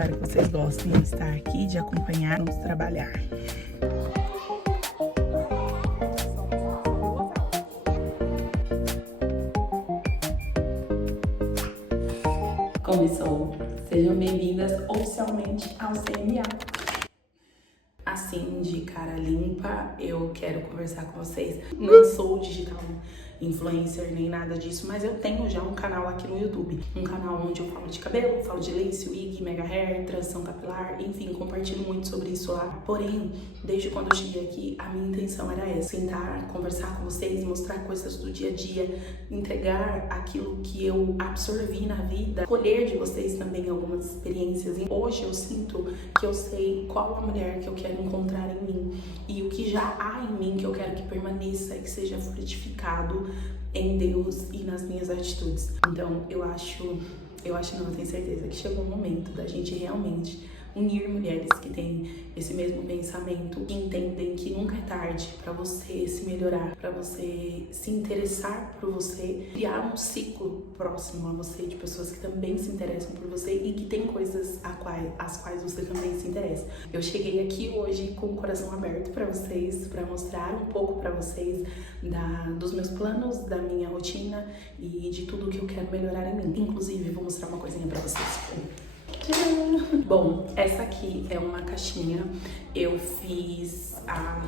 espero que vocês gostem de estar aqui, de acompanhar-nos trabalhar. Começou! Sejam bem-vindas oficialmente ao CMA. Assim, de cara limpa, eu quero conversar com vocês. Não sou digital influencer nem nada disso, mas eu tenho já um canal aqui no YouTube. Um canal onde eu falo de cabelo, falo de lace, wig, mega hair, transição capilar, enfim, compartilho muito sobre isso lá. Porém, desde quando eu cheguei aqui, a minha intenção era essa: sentar, conversar com vocês, mostrar coisas do dia a dia, entregar aquilo que eu absorvi na vida, colher de vocês também algumas experiências. E hoje eu sinto que eu sei qual a mulher que eu quero encontrar em mim e o que já há em mim que eu quero que permaneça e que seja frutificado em Deus e nas minhas atitudes. Então eu tenho certeza que chegou o momento da gente realmente unir mulheres que têm esse mesmo pensamento, que entendem que nunca é tarde para você se melhorar, para você se interessar por você, criar um ciclo próximo a você de pessoas que também se interessam por você e que tem coisas às quais você também se interessa. Eu cheguei aqui hoje com o coração aberto para vocês, para mostrar um pouco para vocês dos meus planos, da minha rotina e de tudo que eu quero melhorar em mim. Inclusive, vou mostrar uma coisinha para vocês. Bom, essa aqui é uma caixinha, eu fiz há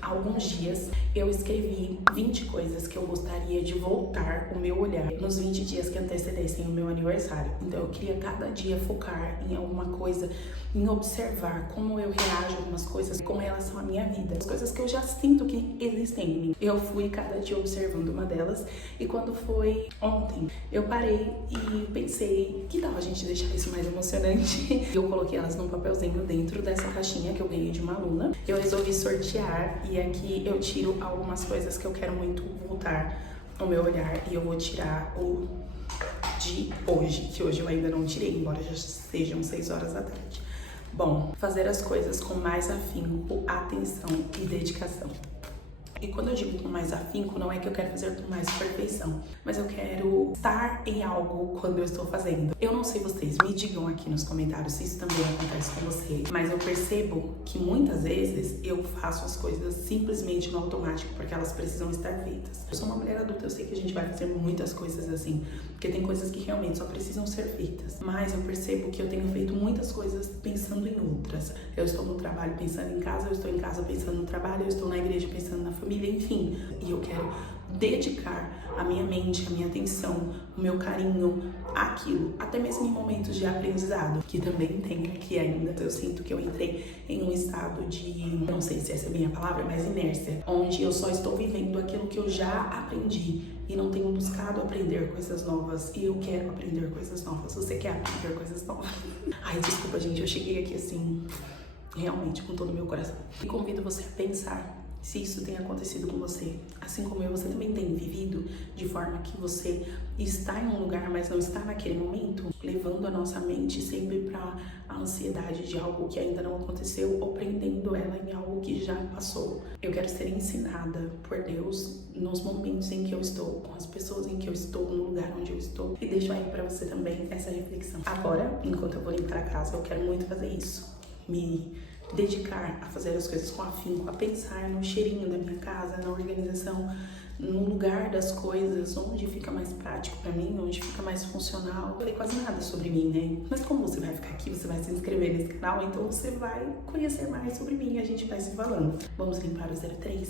alguns dias. Eu escrevi 20 coisas que eu gostaria de voltar o meu olhar nos 20 dias que antecedessem o meu aniversário. Então eu queria cada dia focar em alguma coisa, em observar como eu reajo a algumas coisas com relação à minha vida, as coisas que eu já sinto que existem em mim. Eu fui cada dia observando uma delas e quando foi ontem, eu parei e pensei, que tal a gente deixar isso mais emocionante? Eu coloquei elas num papelzinho dentro dessa caixinha que eu ganhei de uma aluna. Eu resolvi sortear e aqui eu tiro algumas coisas que eu quero muito voltar o meu olhar e eu vou tirar o de hoje, que hoje eu ainda não tirei, embora já sejam 6 horas da tarde. Bom, fazer as coisas com mais afinco, atenção e dedicação. E quando eu digo com mais afinco, não é que eu quero fazer com mais perfeição, mas eu quero estar em algo quando eu estou fazendo. Eu não sei vocês, me digam aqui nos comentários se isso também acontece com vocês, mas eu percebo que muitas vezes eu faço as coisas simplesmente no automático, porque elas precisam estar feitas. Eu sou uma mulher adulta, eu sei que a gente vai fazer muitas coisas assim, porque tem coisas que realmente só precisam ser feitas, mas eu percebo que eu tenho feito muitas coisas pensando em outras. Eu estou no trabalho pensando em casa, eu estou em casa pensando no trabalho, eu estou na igreja pensando na família, enfim, e eu quero dedicar a minha mente, a minha atenção, o meu carinho àquilo, até mesmo em momentos de aprendizado, que também tem aqui ainda. Eu sinto que eu entrei em um estado de, não sei se essa é a minha palavra, mas inércia, onde eu só estou vivendo aquilo que eu já aprendi e não tenho buscado aprender coisas novas, e eu quero aprender coisas novas. Você quer aprender coisas novas? Ai, desculpa, gente, eu cheguei aqui assim, realmente com todo o meu coração. E convido você a pensar se isso tem acontecido com você, assim como eu, você também tem vivido de forma que você está em um lugar, mas não está naquele momento, levando a nossa mente sempre para a ansiedade de algo que ainda não aconteceu ou prendendo ela em algo que já passou. Eu quero ser ensinada por Deus nos momentos em que eu estou, com as pessoas em que eu estou, no lugar onde eu estou, e deixo aí para você também essa reflexão. Agora, enquanto eu vou limpar a casa, eu quero muito fazer isso, me dedicar a fazer as coisas com afinco, a pensar no cheirinho da minha casa, na organização, no lugar das coisas, onde fica mais prático pra mim, onde fica mais funcional. Eu falei quase nada sobre mim, né? Mas como você vai ficar aqui, você vai se inscrever nesse canal, então você vai conhecer mais sobre mim e a gente vai se falando. Vamos limpar o 03?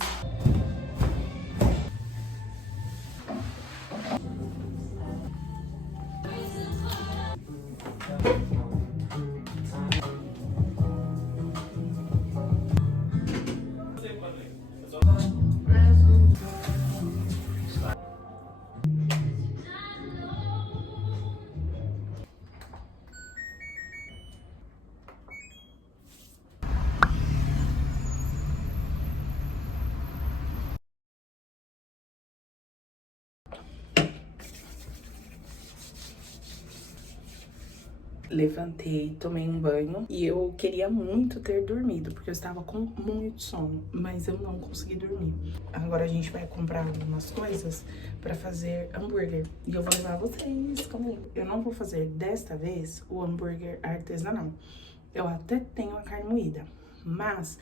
levantei, tomei um banho e eu queria muito ter dormido, porque eu estava com muito sono, mas eu não consegui dormir. Agora a gente vai comprar algumas coisas pra fazer hambúrguer e eu vou levar vocês comigo. Eu não vou fazer desta vez o hambúrguer artesanal. Eu até tenho a carne moída, mas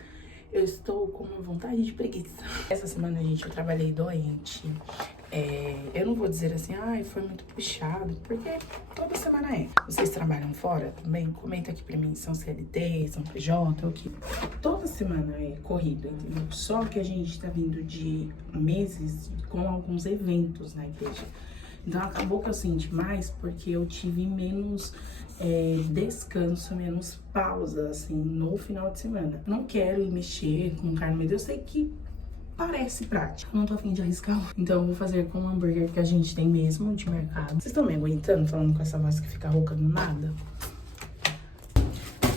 eu estou com uma vontade de preguiça. Essa semana, gente, eu trabalhei doente. Eu não vou dizer assim, ai, foi muito puxado, porque toda semana é. Vocês trabalham fora também? Comenta aqui pra mim, são CLT, são PJ, o que? Toda semana é corrido, entendeu? Só que a gente tá vindo de meses com alguns eventos na igreja. Então, acabou que eu senti mais porque eu tive menos descanso, menos pausa, assim, no final de semana. Não quero ir mexer com carne moída, eu sei que parece prático. Não tô a fim de arriscar. Então, eu vou fazer com o hambúrguer que a gente tem mesmo, de mercado. Vocês estão me aguentando falando com essa voz que fica rouca do nada?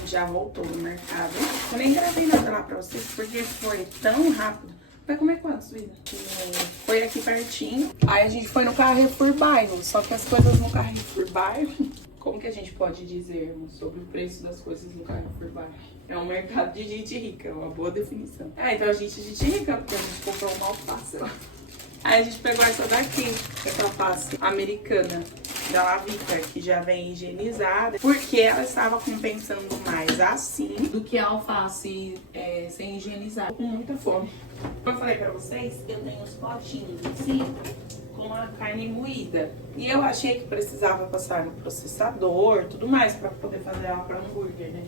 Já voltou do mercado. Eu nem gravei nada lá pra vocês, porque foi tão rápido. Vai comer quantos, vida? Foi aqui pertinho. Aí a gente foi no Carrefour Bairro. Só que as coisas no Carrefour Bairro... Como que a gente pode dizer sobre o preço das coisas no Carrefour Bairro? É um mercado de gente rica, é uma boa definição. Então a gente é gente rica, porque a gente comprou uma alface lá. Aí a gente pegou essa daqui, essa alface americana da Lavita, que já vem higienizada, porque ela estava compensando mais assim do que a alface sem higienizar. Tô com muita fome. Como eu falei pra vocês, eu tenho os potinhos assim, com a carne moída. E eu achei que precisava passar no processador, tudo mais, pra poder fazer ela pra hambúrguer, né?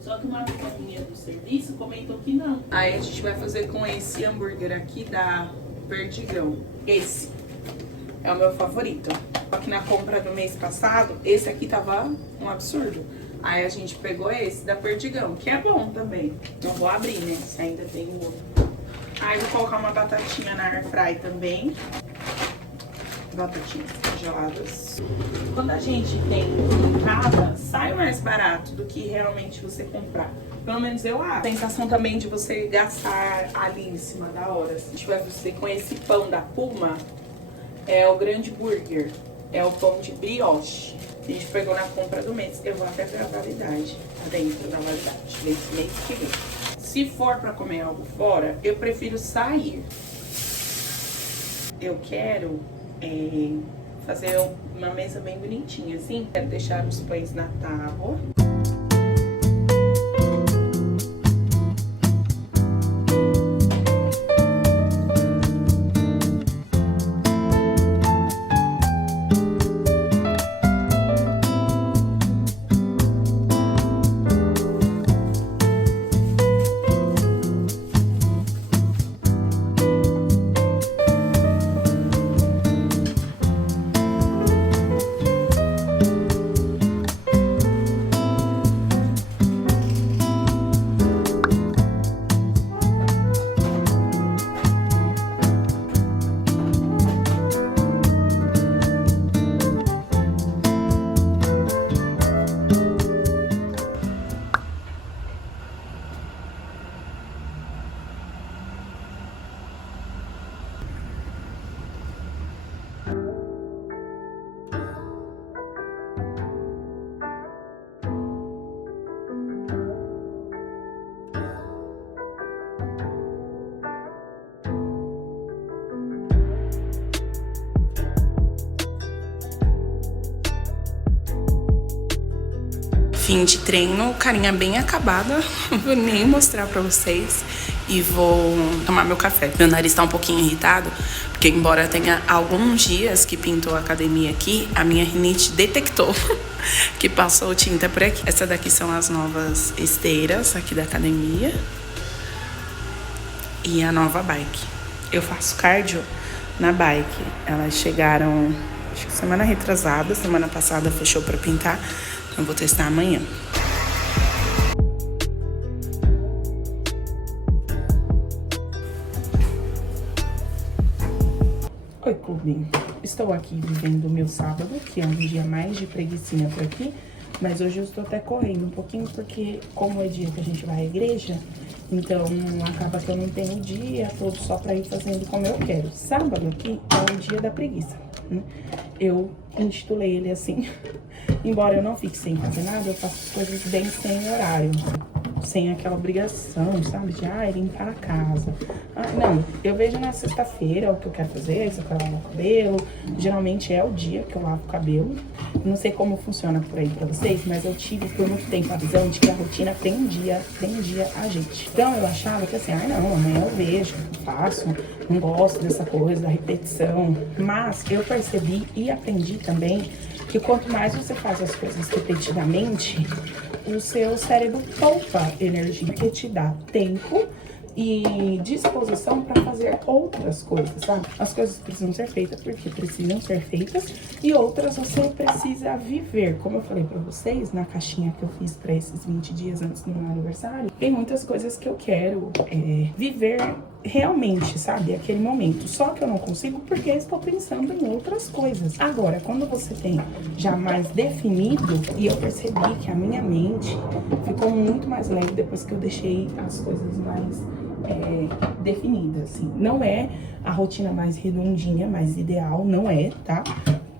Só que uma amiga minha do serviço comentou que não. Aí a gente vai fazer com esse hambúrguer aqui da Perdigão. Esse é o meu favorito. Só que na compra do mês passado, esse aqui tava um absurdo. Aí a gente pegou esse da Perdigão, que é bom também. Não vou abrir, né? Se ainda tem o outro. Aí vou colocar uma batatinha na airfry também. Batatinhas congeladas. Quando a gente tem em casa, sai mais barato do que realmente você comprar. Pelo menos eu acho. A sensação também de você gastar ali em cima da hora. Se a gente vai fazer com esse pão da Puma, é o grande burger. É o pão de brioche. A gente pegou na compra do mês. Eu vou até ver a validade. Dentro da validade. Desse mês que vem. Se for pra comer algo fora, eu prefiro sair. Eu quero fazer uma mesa bem bonitinha, assim. Quero deixar os pães na tábua. Fim de treino, carinha bem acabada, vou nem mostrar pra vocês e vou tomar meu café. Meu nariz tá um pouquinho irritado, porque embora tenha alguns dias que pintou a academia aqui, a minha rinite detectou que passou tinta por aqui. Essa daqui são as novas esteiras aqui da academia e a nova bike. Eu faço cardio na bike, elas chegaram, acho que semana retrasada, semana passada fechou pra pintar. Eu vou testar amanhã. Oi, clubinho. Estou aqui vivendo o meu sábado, que é um dia mais de preguicinha por aqui. Mas hoje eu estou até correndo um pouquinho, porque como é dia que a gente vai à igreja, então acaba que eu não tenho o dia todo só pra ir fazendo como eu quero. Sábado aqui é o dia da preguiça, né? Eu intitulei ele assim. Embora eu não fique sem fazer nada, eu faço as coisas bem sem horário. Sem aquela obrigação, sabe? De, limpar a casa. Não, eu vejo na sexta-feira o que eu quero fazer, se eu quero lavar o cabelo. Geralmente é o dia que eu lavo o cabelo. Não sei como funciona por aí pra vocês, mas eu tive por muito tempo a visão de que a rotina prendia a gente. Então eu achava que assim, não, amanhã eu vejo, faço, não gosto dessa coisa, da repetição. Mas eu percebi e aprendi também que quanto mais você faz as coisas repetidamente, o seu cérebro poupa energia, porque te dá tempo e disposição para fazer outras coisas, sabe? As coisas precisam ser feitas porque precisam ser feitas e outras você precisa viver. Como eu falei para vocês, na caixinha que eu fiz para esses 20 dias antes do meu aniversário, tem muitas coisas que eu quero viver realmente, sabe? Aquele momento. Só que eu não consigo porque estou pensando em outras coisas. Agora, quando você tem já mais definido, e eu percebi que a minha mente ficou muito mais leve depois que eu deixei as coisas mais definidas, assim. Não é a rotina mais redondinha, mais ideal, não é, tá?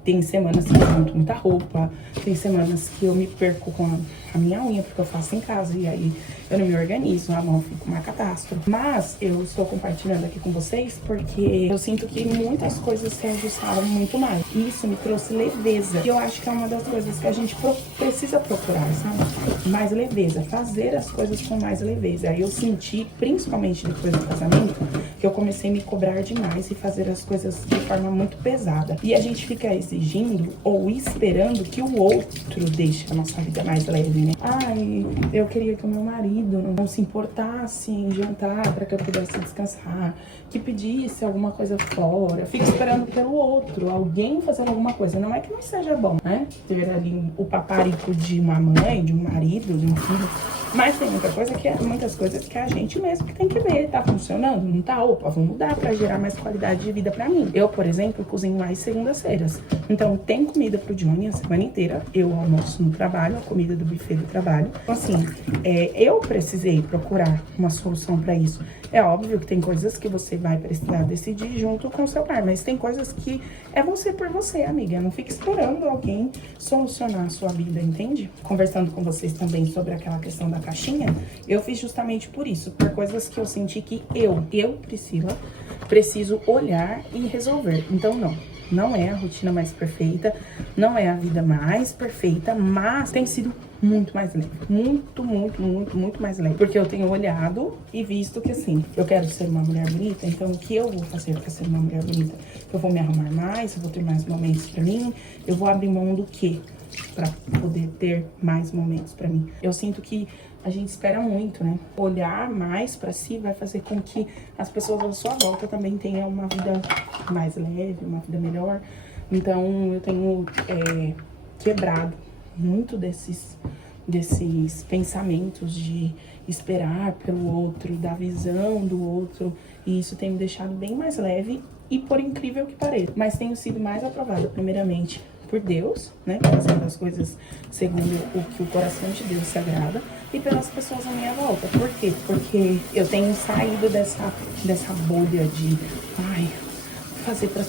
Tem semanas que eu monto muita roupa, tem semanas que eu me perco com a minha unha, porque eu faço em casa, e aí eu não me organizo, a mão fica uma catástrofe. Mas eu estou compartilhando aqui com vocês porque eu sinto que muitas coisas se ajustaram muito mais. E isso me trouxe leveza. E eu acho que é uma das coisas que a gente precisa procurar, sabe? Mais leveza, fazer as coisas com mais leveza. Aí eu senti, principalmente depois do casamento, que eu comecei a me cobrar demais e fazer as coisas de forma muito pesada. E a gente fica exigindo ou esperando que o outro deixe a nossa vida mais leve, né? Eu queria que o meu marido não se importasse em jantar para que eu pudesse descansar, que pedisse alguma coisa fora. Fico esperando pelo outro, alguém fazendo alguma coisa. Não é que não seja bom, né? Ter ali o paparico de uma mãe, de um marido, de um filho. Mas tem muitas coisas que a gente mesmo que tem que ver. Tá funcionando? Não tá? Opa, vamos mudar pra gerar mais qualidade de vida pra mim. Eu, por exemplo, cozinho mais segundas-feiras. Então, tem comida pro Johnny a semana inteira. Eu almoço no trabalho, a comida do buffet do trabalho. Então, assim, eu precisei procurar uma solução pra isso. É óbvio que tem coisas que você vai precisar decidir junto com o seu pai, mas tem coisas que é você por você, amiga. Não fique esperando alguém solucionar a sua vida, entende? Conversando com vocês também sobre aquela questão da caixinha, eu fiz justamente por isso, por coisas que eu senti que Priscila, preciso olhar e resolver. Então, não é a rotina mais perfeita, não é a vida mais perfeita, mas tem sido muito mais leve. Muito mais leve. Porque eu tenho olhado e visto que, assim, eu quero ser uma mulher bonita, então o que eu vou fazer pra ser uma mulher bonita? Eu vou me arrumar mais, eu vou ter mais momentos pra mim, eu vou abrir mão do quê? Pra poder ter mais momentos pra mim. Eu sinto que a gente espera muito, né? Olhar mais pra si vai fazer com que as pessoas à sua volta também tenham uma vida mais leve, uma vida melhor. Então, eu tenho quebrado muito desses pensamentos de esperar pelo outro, da visão do outro. E isso tem me deixado bem mais leve e, por incrível que pareça, mas tenho sido mais aprovada, primeiramente, por Deus, né, fazendo as coisas segundo o que o coração de Deus se agrada, e pelas pessoas à minha volta. Por quê? Porque eu tenho saído dessa bolha de fazer para as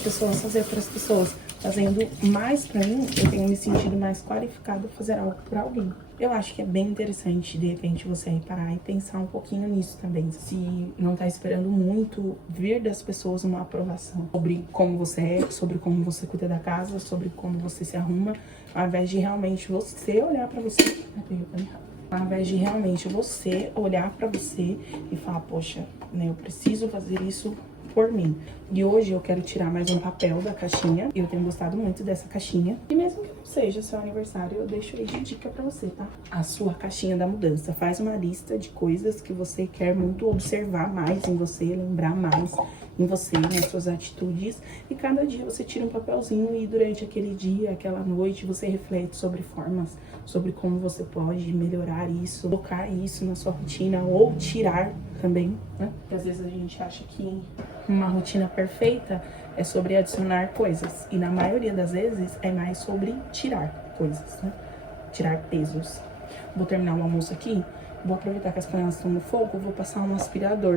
pessoas, fazendo mais para mim. Eu tenho me sentido mais qualificado a fazer algo por alguém. Eu acho que é bem interessante, de repente, você aí parar e pensar um pouquinho nisso também. Se não tá esperando muito vir das pessoas uma aprovação sobre como você é, sobre como você cuida da casa, sobre como você se arruma, ao invés de realmente você olhar pra você, ao invés de realmente você olhar pra você e falar, poxa, né, eu preciso fazer isso por mim. E hoje eu quero tirar mais um papel da caixinha. Eu tenho gostado muito dessa caixinha. E mesmo que não seja seu aniversário, eu deixo aí de dica pra você, tá? A sua caixinha da mudança. Faz uma lista de coisas que você quer muito observar mais em você, lembrar mais em você, nas suas atitudes. E cada dia você tira um papelzinho e durante aquele dia, aquela noite, você reflete sobre formas, sobre como você pode melhorar isso, colocar isso na sua rotina ou tirar também, né? Porque às vezes a gente acha que uma rotina perfeita é sobre adicionar coisas. E na maioria das vezes é mais sobre tirar coisas, né? tirar pesos. Vou terminar o almoço aqui, vou aproveitar que as panelas estão no fogo, vou passar um aspirador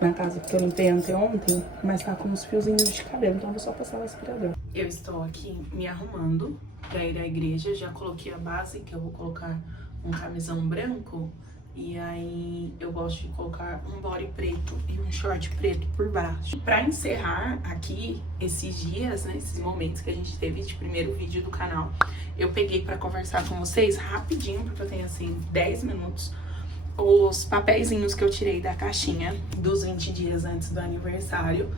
na casa, porque eu limpei anteontem, mas tá com uns fiozinhos de cabelo, então eu vou só passar o aspirador. Eu estou aqui me arrumando pra ir à igreja, já coloquei a base, que eu vou colocar um camisão branco, e aí eu gosto de colocar um body preto e um short preto por baixo. Pra encerrar aqui esses dias, né, esses momentos que a gente teve de primeiro vídeo do canal, eu peguei pra conversar com vocês rapidinho, porque eu tenho assim 10 minutos, os papeizinhos que eu tirei da caixinha dos 20 dias antes do aniversário,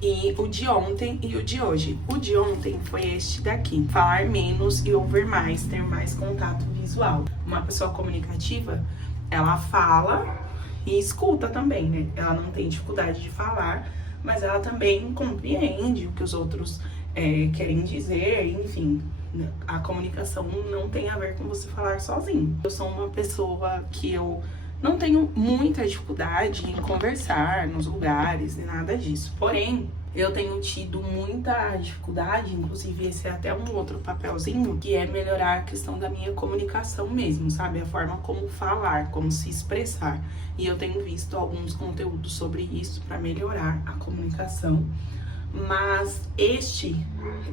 e o de ontem e o de hoje. O de ontem foi este daqui: falar menos e ouvir mais, ter mais contato visual. Uma pessoa comunicativa, ela fala e escuta também, né? Ela não tem dificuldade de falar, mas ela também compreende o que os outros querem dizer, enfim. A comunicação não tem a ver com você falar sozinho. Eu sou uma pessoa que eu não tenho muita dificuldade em conversar nos lugares e nada disso. Porém, eu tenho tido muita dificuldade, inclusive esse é até um outro papelzinho, que é melhorar a questão da minha comunicação mesmo, sabe? A forma como falar, como se expressar. E eu tenho visto alguns conteúdos sobre isso para melhorar a comunicação. Mas este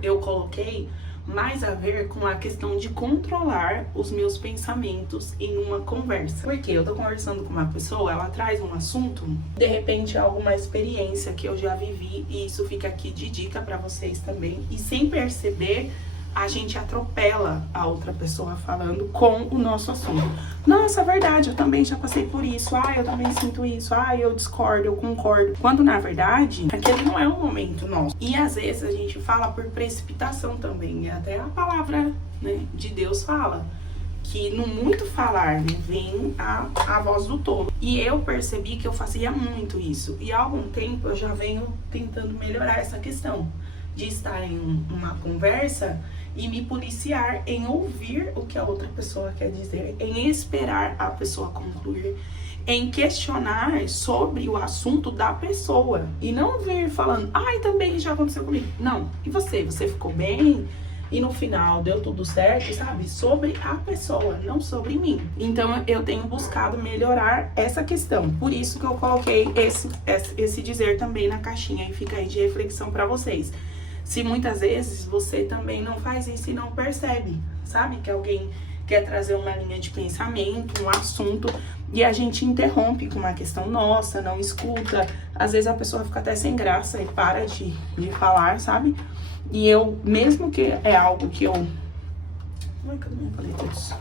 eu coloquei mais a ver com a questão de controlar os meus pensamentos em uma conversa. Porque eu tô conversando com uma pessoa, ela traz um assunto, de repente alguma experiência que eu já vivi, e isso fica aqui de dica pra vocês também. E sem perceber, a gente atropela a outra pessoa falando com o nosso assunto. Nossa, é verdade, eu também já passei por isso. Ah, eu também sinto isso. Ah, eu discordo, eu concordo. Quando, na verdade, aquele não é um momento nosso. E, às vezes, a gente fala por precipitação também. E até a palavra, né, de Deus fala que no muito falar, né, vem a voz do tolo. E eu percebi que eu fazia muito isso. E há algum tempo eu já venho tentando melhorar essa questão de estar em uma conversa e me policiar em ouvir o que a outra pessoa quer dizer, em esperar a pessoa concluir, em questionar sobre o assunto da pessoa e não vir falando, ai, também já aconteceu comigo. Não, e você? Você ficou bem? E no final deu tudo certo, sabe? Sobre a pessoa, não sobre mim. Então eu tenho buscado melhorar essa questão. Por isso que eu coloquei esse dizer também na caixinha, e fica aí de reflexão pra vocês. Se muitas vezes você também não faz isso e não percebe, sabe? Que alguém quer trazer uma linha de pensamento, um assunto, e a gente interrompe com uma questão nossa, não escuta. Às vezes a pessoa fica até sem graça e para de falar, sabe? E eu, mesmo que é algo que eu... Ai, cadê minha paleta disso?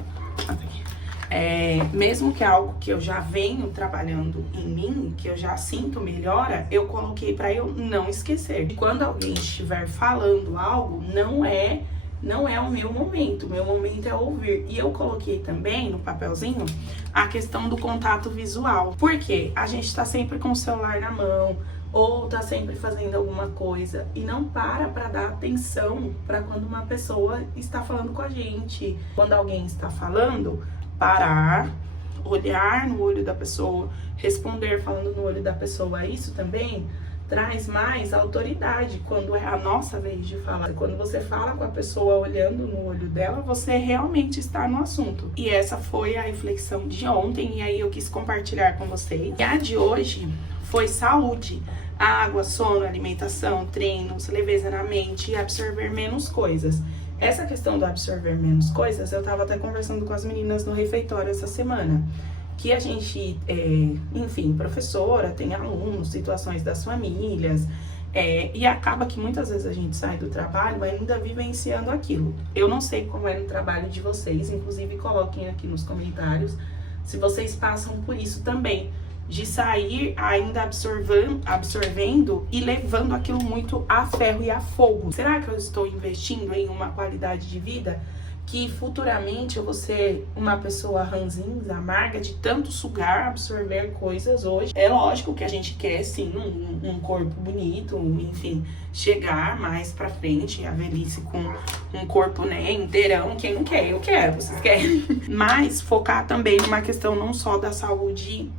Mesmo que é algo que eu já venho trabalhando em mim, que eu já sinto melhora, eu coloquei pra eu não esquecer. E quando alguém estiver falando algo, não é o meu momento é ouvir. E eu coloquei também no papelzinho a questão do contato visual. Porque a gente tá sempre com o celular na mão, ou tá sempre fazendo alguma coisa e não para dar atenção para quando uma pessoa está falando com a gente. Quando alguém está falando, parar, olhar no olho da pessoa, responder falando no olho da pessoa. Isso também traz mais autoridade quando é a nossa vez de falar. Quando você fala com a pessoa olhando no olho dela, você realmente está no assunto. E essa foi a reflexão de ontem, e aí eu quis compartilhar com vocês. E a de hoje foi saúde. Água, sono, alimentação, treinos, leveza na mente e absorver menos coisas. Essa questão do absorver menos coisas, eu tava até conversando com as meninas no refeitório essa semana. Que a gente, enfim, professora, tem alunos, situações das famílias, e acaba que muitas vezes a gente sai do trabalho ainda vivenciando aquilo. Eu não sei como é no trabalho de vocês, inclusive coloquem aqui nos comentários se vocês passam por isso também, de sair ainda absorvendo e levando aquilo muito a ferro e a fogo. Será que eu estou investindo em uma qualidade de vida que futuramente eu vou ser uma pessoa ranzinza, amarga, de tanto sugar, absorver coisas hoje? É lógico que a gente quer, sim, um corpo bonito, enfim, chegar mais pra frente, a velhice com um corpo, né, inteirão. Quem não quer? Eu quero, vocês querem? Mas focar também numa questão não só da saúde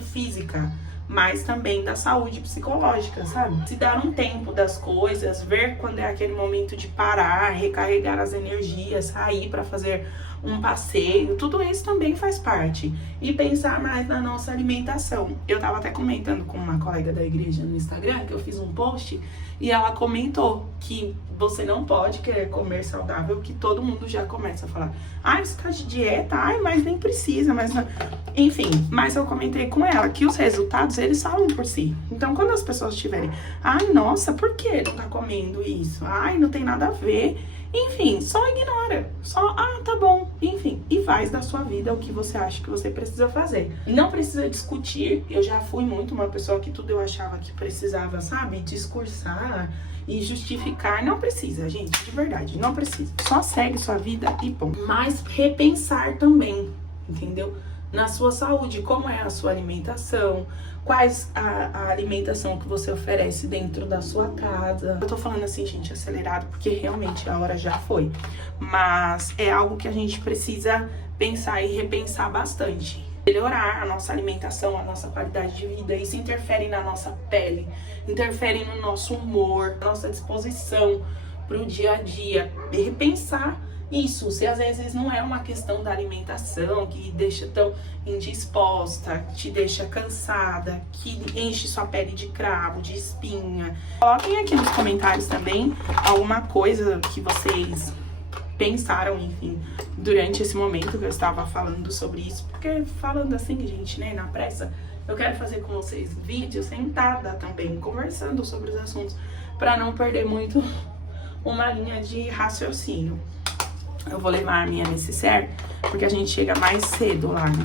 física, mas também da saúde psicológica, sabe? Se dar um tempo das coisas, ver quando é aquele momento de parar, recarregar as energias, sair para fazer um passeio, tudo isso também faz parte. E pensar mais na nossa alimentação. Eu tava até comentando com uma colega da igreja no Instagram, que eu fiz um post, e ela comentou que você não pode querer comer saudável, que todo mundo já começa a falar, ai, você tá de dieta, ai, mas nem precisa, mas não... Enfim, mas eu comentei com ela que os resultados, eles falam por si. Então, quando as pessoas tiverem, ai, nossa, por que não tá comendo isso? Ai, não tem nada a ver. Enfim, só ignora. Só, tá bom. Enfim, e faz da sua vida o que você acha que você precisa fazer. Não precisa discutir. Eu já fui muito uma pessoa que tudo eu achava que precisava, sabe? Discursar e justificar. Não precisa, gente, de verdade, não precisa. Só segue sua vida e bom. Mas repensar também, entendeu? Na sua saúde, como é a sua alimentação, quais a alimentação que você oferece dentro da sua casa. Eu tô falando assim, gente, acelerado, porque realmente a hora já foi. Mas é algo que a gente precisa pensar e repensar bastante. Melhorar a nossa alimentação, a nossa qualidade de vida, isso interfere na nossa pele, interfere no nosso humor, na nossa disposição pro dia a dia. E repensar isso, se às vezes não é uma questão da alimentação que deixa tão indisposta, te deixa cansada, que enche sua pele de cravo, de espinha. Coloquem aqui nos comentários também alguma coisa que vocês pensaram, enfim, durante esse momento que eu estava falando sobre isso. Porque falando assim, gente, né, na pressa, eu quero fazer com vocês vídeos sentada também, conversando sobre os assuntos, para não perder muito uma linha de raciocínio. Eu vou levar a minha necessaire, porque a gente chega mais cedo lá, né?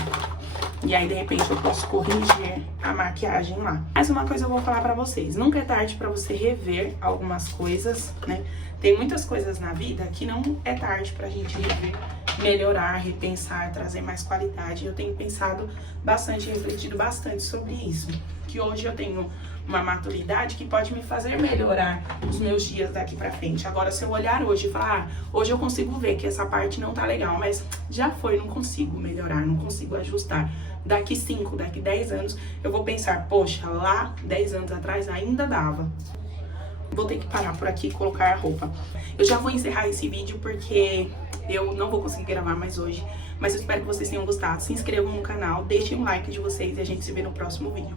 E aí, de repente, eu posso corrigir a maquiagem lá. Mais uma coisa eu vou falar pra vocês. Nunca é tarde pra você rever algumas coisas, né? Tem muitas coisas na vida que não é tarde pra gente rever, melhorar, repensar, trazer mais qualidade. Eu tenho pensado bastante, refletido bastante sobre isso. Que hoje eu tenho uma maturidade que pode me fazer melhorar os meus dias daqui pra frente. Agora, se eu olhar hoje e falar, hoje eu consigo ver que essa parte não tá legal, mas já foi, não consigo melhorar, não consigo ajustar. Daqui 5, daqui 10 anos, eu vou pensar, poxa, lá 10 anos atrás ainda dava. Vou ter que parar por aqui e colocar a roupa. Eu já vou encerrar esse vídeo porque eu não vou conseguir gravar mais hoje. Mas eu espero que vocês tenham gostado. Se inscrevam no canal, deixem um like de vocês e a gente se vê no próximo vídeo.